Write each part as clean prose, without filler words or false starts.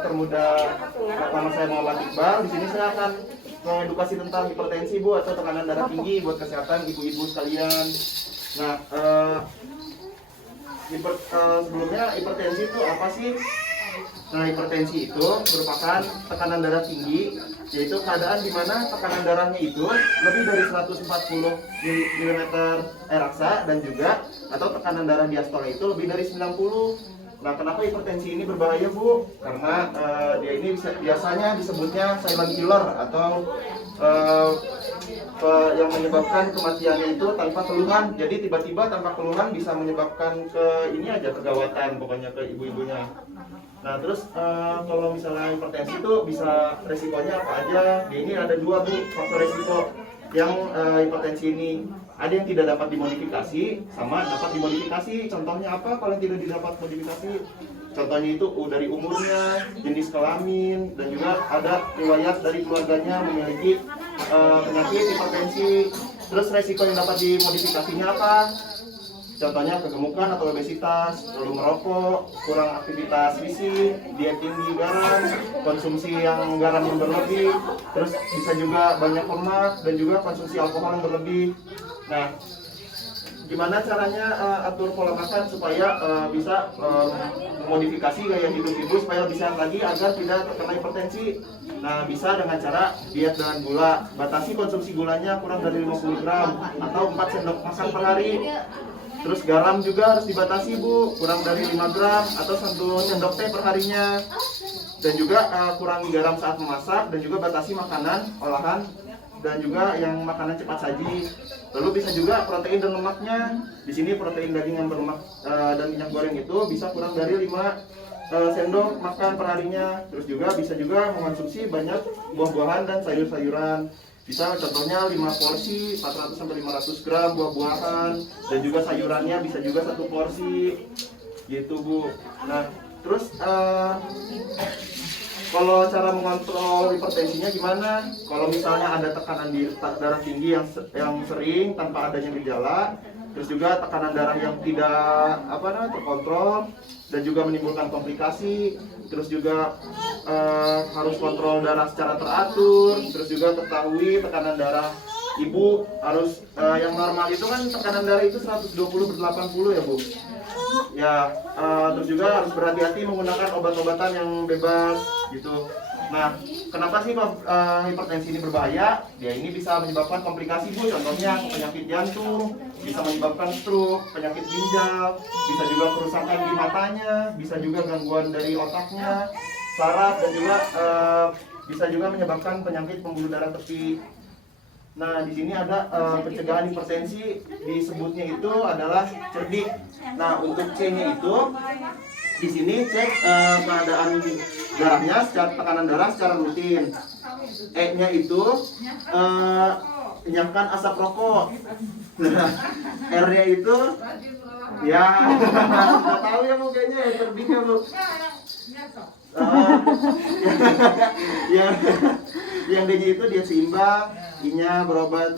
dokter muda nama saya Muhammad Iqbal. Di sini saya akan mengedukasi tentang hipertensi Bu atau tekanan darah tinggi buat kesehatan ibu-ibu sekalian. Nah, sebelumnya hipertensi itu apa sih? Nah, hipertensi itu merupakan tekanan darah tinggi, yaitu keadaan di mana tekanan darahnya itu lebih dari 140 mm raksa dan juga atau tekanan darah diastole itu lebih dari 90. Nah, kenapa hipertensi ini berbahaya Bu? Karena dia ini biasanya disebutnya silent killer atau yang menyebabkan kematiannya itu tanpa keluhan. Jadi tiba-tiba tanpa keluhan bisa menyebabkan ke ini aja kegawatan pokoknya ke ibu-ibunya. Nah, terus kalau misalnya hipertensi itu bisa resikonya apa aja? Di ini ada dua Bu faktor resiko yang hipertensi ini. Ada yang tidak dapat dimodifikasi sama dapat dimodifikasi. Contohnya apa kalau yang tidak didapat modifikasi? Contohnya itu dari umurnya, jenis kelamin, dan juga ada riwayat dari keluarganya memiliki penyakit hipertensi. Terus resiko yang dapat dimodifikasinya apa? Contohnya kegemukan atau obesitas, lalu merokok, kurang aktivitas fisik, diet tinggi garam, konsumsi yang garam yang berlebih, terus bisa juga banyak lemak dan juga konsumsi alkohol yang berlebih. Nah, gimana caranya atur pola makan supaya bisa memodifikasi gaya hidup ibu supaya lebih sehat lagi agar tidak terkena hipertensi? Nah, bisa dengan cara diet dengan gula. Batasi konsumsi gulanya kurang dari 50 gram atau 4 sendok makan per hari. Terus garam juga harus dibatasi Bu, kurang dari 5 gram atau 1 sendok teh per harinya. Dan juga kurangi garam saat memasak dan juga batasi makanan olahan dan juga yang makanan cepat saji. Lalu bisa juga protein dan lemaknya. Di sini protein daging yang berlemak dan minyak goreng itu bisa kurang dari 5 sendok makan per harinya. Terus juga bisa juga mengonsumsi banyak buah-buahan dan sayur-sayuran. Bisa contohnya 5 porsi 400 sampai 500 gram buah-buahan dan juga sayurannya bisa juga 1 porsi gitu Bu. Nah, terus kalau cara mengontrol hipertensinya gimana? Kalau misalnya ada tekanan darah tinggi yang sering tanpa adanya gejala, terus juga tekanan darah yang tidak terkontrol dan juga menimbulkan komplikasi, terus juga harus kontrol darah secara teratur, terus juga ketahui tekanan darah ibu harus yang normal itu kan tekanan darah itu 120/80 ya Bu. Ya, terus juga harus berhati-hati menggunakan obat-obatan yang bebas gitu. Nah, kenapa sih hipertensi ini berbahaya? Ya, ini bisa menyebabkan komplikasi Bu, contohnya penyakit jantung, bisa menyebabkan stroke, penyakit ginjal, bisa juga kerusakan di matanya, bisa juga gangguan dari otaknya, saraf, dan juga bisa juga menyebabkan penyakit pembuluh darah tepi. Nah, di sini ada pencegahan hipertensi, disebutnya itu adalah cerdik. Nah, untuk C-nya itu di sini cek keadaan darahnya, secara tekanan darah secara rutin. E-nya itu enyahkan asap rokok. Nah, R-nya itu ya nggak tahu ya Bu, kayaknya ya cerdiknya Bu. Yang D-nya itu dia seimbang, I-nya berobat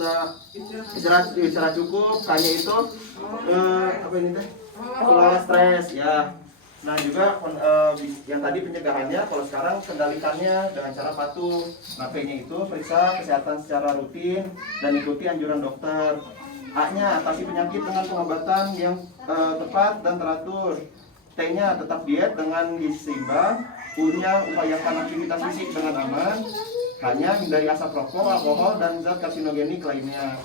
istirahat cukup, K-nya itu apa ini teh? Kelola stres ya. Nah, juga yang tadi pencegahannya, kalau sekarang kendalikannya dengan cara patuh. Nah, P-nya itu periksa kesehatan secara rutin dan ikuti anjuran dokter. A-nya atasi penyakit dengan pengobatan yang tepat dan teratur. T-nya tetap diet dengan gizi seimbang. U-nya upayakan aktivitas fisik dengan aman. H-nya hindari asap rokok, alkohol, dan zat karsinogenik lainnya.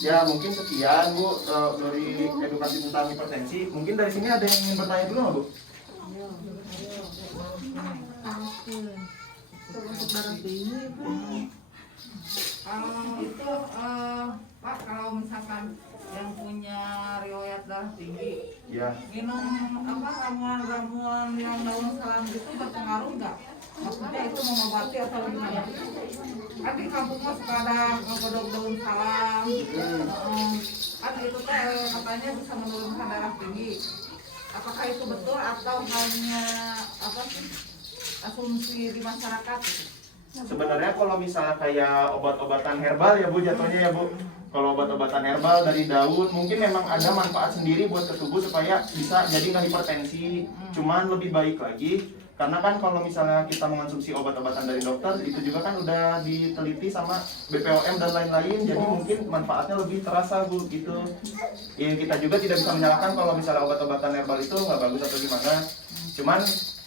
Ya, mungkin sekian Bu dari edukasi tentang hipertensi. Mungkin dari sini ada yang ingin bertanya dulu nggak Bu? Itu Pak, kalau misalkan yang punya riwayat darah tinggi, Ya. minum ramuan-ramuan yang daun salam gitu berpengaruh nggak? Maksudnya itu mengobati atau gimana? Kan di kampung mas suka ada ngegodok daun salam, kan itu teh katanya bisa menurunkan darah tinggi. Apakah itu betul atau hanya asumsi di masyarakat? Sebenarnya kalau misalnya kayak obat-obatan herbal ya Bu jatuhnya ya Bu. Kalau obat-obatan herbal dari daun mungkin memang ada manfaat sendiri buat ke tubuh supaya bisa jadi nggak hipertensi. Cuman lebih baik lagi Karena kan kalau misalnya kita mengonsumsi obat-obatan dari dokter, itu juga kan udah diteliti sama BPOM dan lain-lain, jadi mungkin manfaatnya lebih terasa Bu gitu. Ya, kita juga tidak bisa menyalahkan kalau misalnya obat-obatan herbal itu nggak bagus atau gimana. Cuman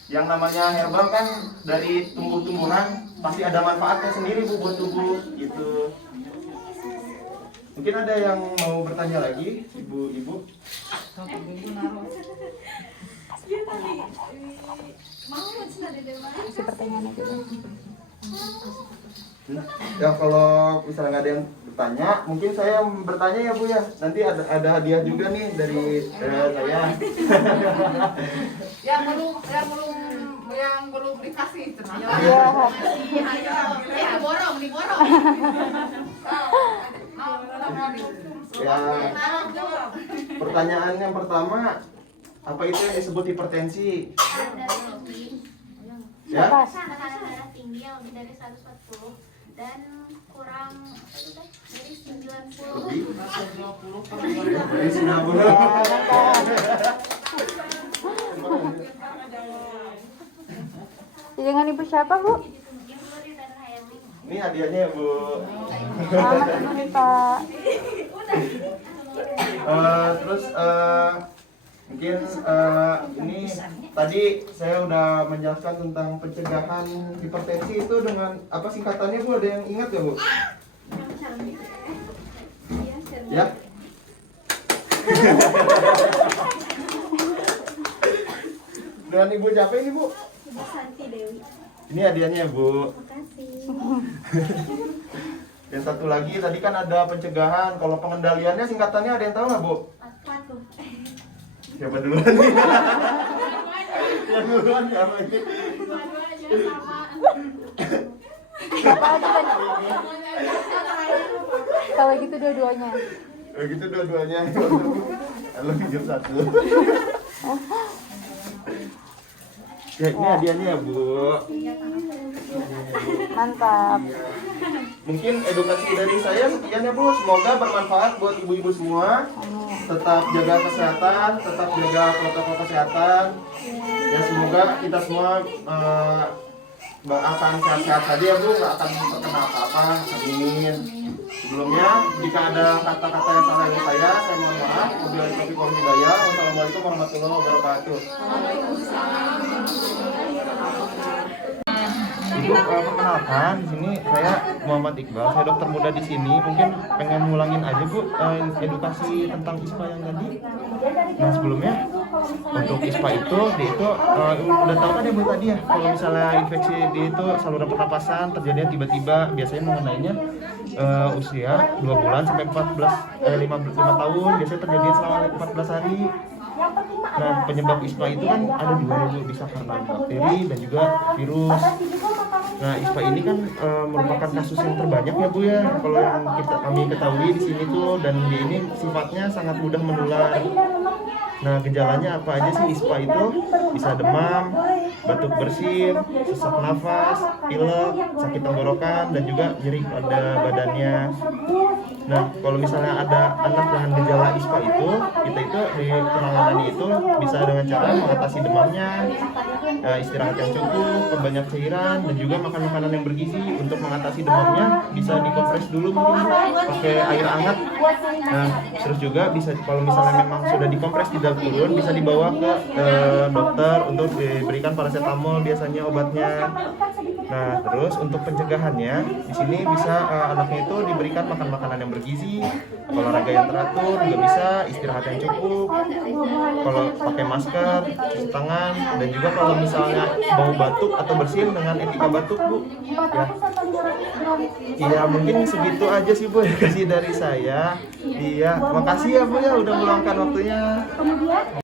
yang namanya herbal kan dari tumbuh-tumbuhan pasti ada manfaatnya sendiri Bu buat tubuh gitu. Mungkin ada yang mau bertanya lagi, ibu-ibu? Kasih pertanyaan aja. Ya kalau misalnya nggak ada yang bertanya, mungkin saya bertanya ya Bu ya. Nanti ada hadiah juga nih dari saya. yang belum dikasih tenang. Iya. Diborong. Ya, pertanyaan yang pertama, apa itu yang disebut hipertensi? Ya? Tekanan darah tinggi yang lebih dari 140 dan kurang dari 90. Lebih? 20 Dari 90. Dengan ibu siapa Bu? Ibu Riri dan Hayati. Ini hadiahnya ya Bu. Selamat dulu Pak. Terus mungkin ini tadi saya udah menjelaskan tentang pencegahan hipertensi itu dengan apa singkatannya Bu? Ada yang ingat nggak Bu? Ya? Dengan Ibu siapa ini Bu? Santi Dewi. Ini hadiahnya ya Bu. Makasih. Yang satu lagi tadi kan ada pencegahan. Kalau pengendaliannya singkatannya ada yang tahu nggak Bu? Apa tuh? Siapa duluan nih? Yang duluan siapa ini? Dua-duanya sama. Apa aja tadi? Kalau gitu dua-duanya. Begitu dua-duanya. Halo jam 1. Ya, ini hadiahnya ya Bu. Mantap. Mungkin edukasi dari saya sekian ya Bu. Semoga bermanfaat buat ibu-ibu semua. Tetap jaga kesehatan, tetap jaga protokol kesehatan. Ya semoga kita semua akan sehat-sehat saja ya Bu, nggak akan terkena apa-apa. Amin. Sebelumnya, jika ada kata-kata yang salah dari saya mohon maaf. Wabillahi taufiq wal hidayah. Wassalamualaikum warahmatullahi wabarakatuh. Ibu, perkenalkan, di sini saya Muhammad Iqbal, saya dokter muda di sini. Mungkin pengen ngulangin aja Bu edukasi tentang ISPA yang tadi. Nah sebelumnya untuk ISPA itu, dia itu udah tahu kan ya Bu tadi ya, kalau misalnya infeksi dia itu saluran pernapasan terjadinya tiba-tiba, biasanya mengenainya usia 2 bulan sampai 5 tahun, biasanya terjadi selama 14 hari. Nah penyebab ISPA itu kan ada dua ya Bu, bisa karena bakteri dan juga virus. Nah ISPA ini kan merupakan kasus yang terbanyak ya Bu ya, kalau yang kami ketahui di sini tuh, dan dia ini sifatnya sangat mudah menular. Nah gejalanya apa aja sih ISPA itu? Bisa demam, batuk bersin, sesak nafas, pilek, sakit tenggorokan, dan juga nyeri pada badannya. Nah kalau misalnya ada anak dengan gejala ISPA itu, kita itu di penanganannya itu bisa dengan cara mengatasi demamnya, istirahat yang cukup, perbanyak cairan, dan juga makan makanan yang bergizi. Untuk mengatasi demamnya bisa dikompres dulu mungkin pakai air hangat. Nah terus juga bisa kalau misalnya memang sudah dikompres tidak turun, bisa dibawa ke dokter untuk diberikan paracetamol biasanya obatnya. Nah terus untuk pencegahannya di sini bisa anaknya itu diberikan makan makanan yang bergizi, olahraga yang teratur, juga bisa istirahat yang cukup, kalau pakai masker, cuci tangan, dan juga kalau misalnya bau batuk atau bersin dengan etika batuk Bu. Ya mungkin segitu aja sih Bu edukasi dari saya. Iya, makasih ya Bu ya udah meluangkan waktunya.